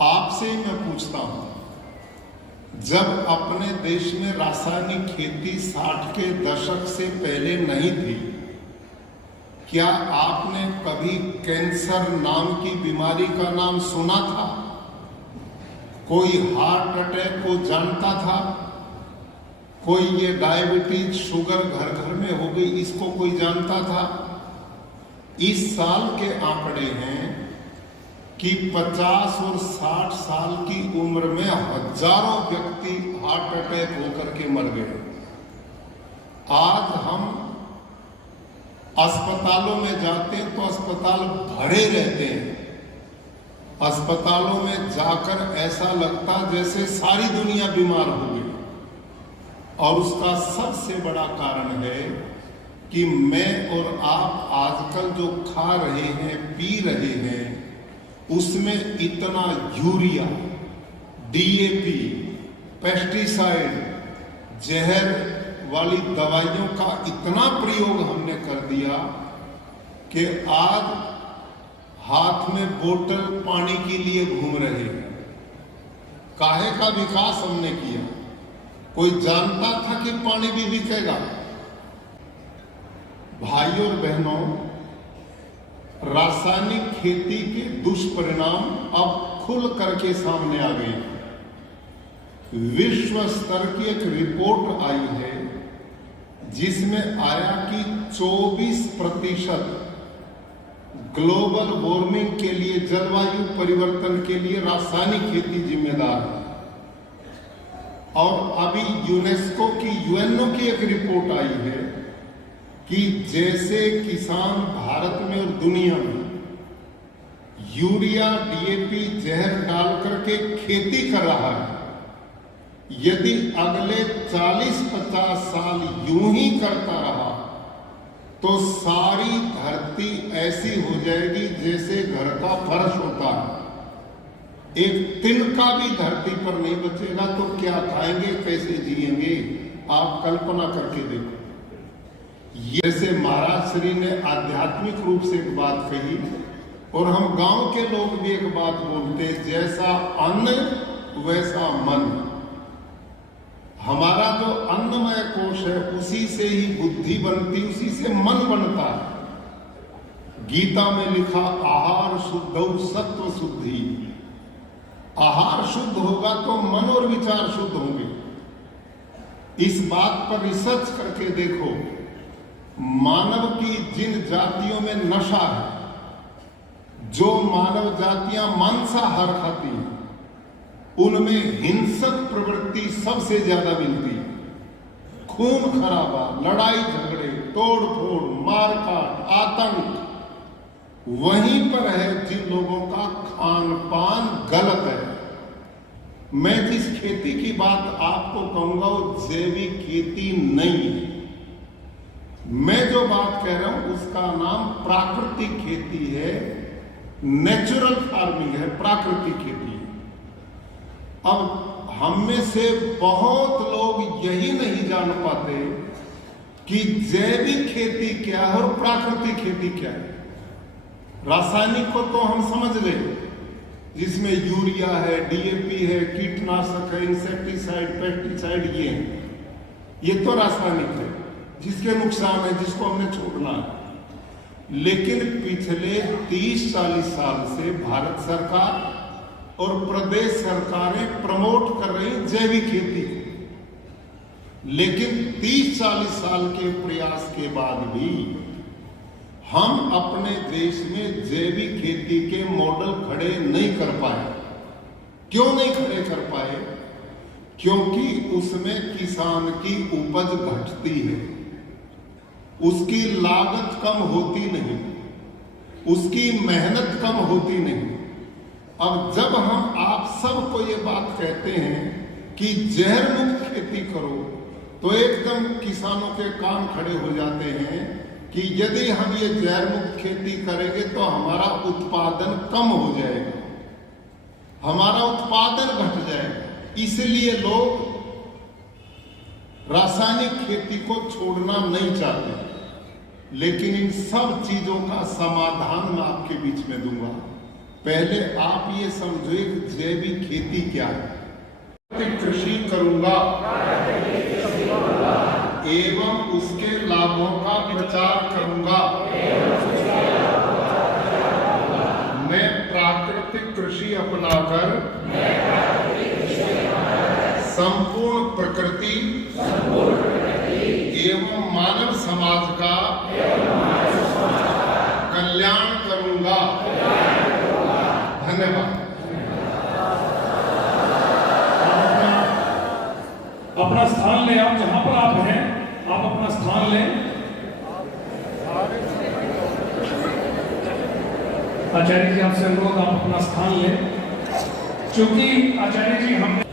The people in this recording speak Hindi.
आपसे मैं पूछता हूं, जब अपने देश में रासायनिक खेती 60 के दशक से पहले नहीं थी, क्या आपने कभी कैंसर नाम की बीमारी का नाम सुना था? कोई हार्ट अटैक को जानता था? कोई ये डायबिटीज, शुगर घर घर में हो गई, इसको कोई जानता था? इस साल के आंकड़े हैं कि 50 और 60 साल की उम्र में हजारों व्यक्ति हार्ट अटैक होकर के मर गए। आज हम अस्पतालों में जाते हैं तो अस्पताल भरे रहते हैं। अस्पतालों में जाकर ऐसा लगता जैसे सारी दुनिया बीमार हो गई। और उसका सबसे बड़ा कारण है कि मैं और आप आजकल जो खा रहे हैं, पी रहे हैं, उसमें इतना यूरिया, डीएपी, पेस्टिसाइड, जहर वाली दवाइयों का इतना प्रयोग हमने कर दिया कि आज हाथ में बोतल पानी के लिए घूम रहे हैं। काहे का विकास हमने किया? कोई जानता था कि पानी भी बिकेगा? भाइयों और बहनों, रासायनिक खेती के दुष्परिणाम अब खुल करके सामने आ गए। विश्व स्तर की एक रिपोर्ट आई है जिसमें आया कि 24% ग्लोबल वार्मिंग के लिए, जलवायु परिवर्तन के लिए रासायनिक खेती जिम्मेदार है। और अभी यूनेस्को की, यूएनओ की एक रिपोर्ट आई है कि जैसे किसान भारत में और दुनिया में यूरिया, डीएपी, जहर डाल करके खेती कर रहा है, यदि अगले 40-50 साल यूं ही करता रहा तो सारी धरती ऐसी हो जाएगी जैसे घर का फर्श होता है। एक तिनका भी धरती पर नहीं बचेगा तो क्या खाएंगे, कैसे जिएंगे? आप कल्पना करके देखो। जैसे महाराज श्री ने आध्यात्मिक रूप से एक बात कही और हम गांव के लोग भी एक बात बोलते, जैसा अन्न वैसा मन। हमारा जो अन्नमय कोश है उसी से ही बुद्धि बनती, उसी से मन बनता है। गीता में लिखा, आहार शुद्धौ सत्व शुद्धि। आहार शुद्ध होगा तो मन और विचार शुद्ध होंगे। इस बात पर रिसर्च करके देखो, मानव की जिन जातियों में नशा है, जो मानव जातियां मांसाहार खाती हैं, उनमें हिंसक प्रवृत्ति सबसे ज्यादा मिलती है। खून खराबा, लड़ाई झगड़े, तोड़ फोड़, मारकाट, आतंक वहीं पर है जिन लोगों का खान पान गलत है। मैं जिस खेती की बात आपको कहूंगा वो जैविक खेती नहीं है। मैं जो बात कह रहा हूं उसका नाम प्राकृतिक खेती है, नेचुरल फार्मिंग है, प्राकृतिक खेती है। अब हम में से बहुत लोग यही नहीं जान पाते कि जैविक खेती क्या है और प्राकृतिक खेती क्या है। रासायनिक को तो हम समझ गए, जिसमें यूरिया है, डीएपी है, कीटनाशक है, इंसेक्टिसाइड, पेस्टिसाइड, ये तो रासायनिक है, जिसके नुकसान है, जिसको हमने छोड़ना है। लेकिन पिछले 30-40 साल से भारत सरकार और प्रदेश सरकारें प्रमोट कर रही जैविक खेती। लेकिन 30-40 साल के प्रयास के बाद भी हम अपने देश में जैविक खेती के मॉडल खड़े नहीं कर पाए। क्यों नहीं खड़े कर पाए? क्योंकि उसमें किसान की उपज घटती है, उसकी लागत कम होती नहीं, उसकी मेहनत कम होती नहीं। अब जब हम आप सबको ये बात कहते हैं कि जहर मुक्त खेती करो, तो एकदम किसानों के कान खड़े हो जाते हैं कि यदि हम ये जहर मुक्त खेती करेंगे तो हमारा उत्पादन कम हो जाएगा, हमारा उत्पादन घट जाएगा। इसलिए लोग रासायनिक खेती को छोड़ना नहीं चाहते। लेकिन इन सब चीजों का समाधान मैं आपके बीच में दूंगा। पहले आप ये समझो कि जैविक खेती क्या है। कृषि करूंगा एवं उसके लाभों का प्रचार करूंगा। मैं प्राकृतिक कृषि अपनाकर संपूर्ण प्रकृति एवं मानव समाज का कल्याण करूंगा। धन्यवाद। अपना स्थान लें, आप जहां पर आप हैं आप अपना स्थान लें। आचार्य जी आपसे अनुरोध, आप अपना स्थान लें। क्योंकि आचार्य जी हमने